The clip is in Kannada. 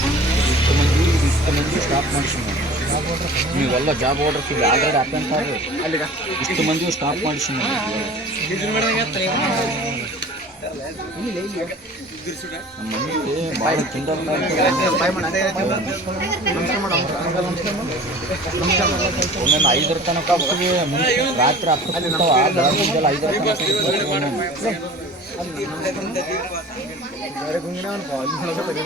ಮಂದಿ ಸ್ಟಾಪ್ ನೀವೆಲ್ಲ ಜಾಬ್ ಓಡ್ರಿ ಆಲ್ರೆಡಿ ಅಭ್ಯಂತು ಅಲ್ಲಿ ಇಷ್ಟು ಮಂದಿ ಸ್ಟಾಪ್ ಮಾಡಿಸಿ ಒಮ್ಮೆ ಐದರ ತನಕ ರಾತ್ರಿ ಹತ್ತು ಐದ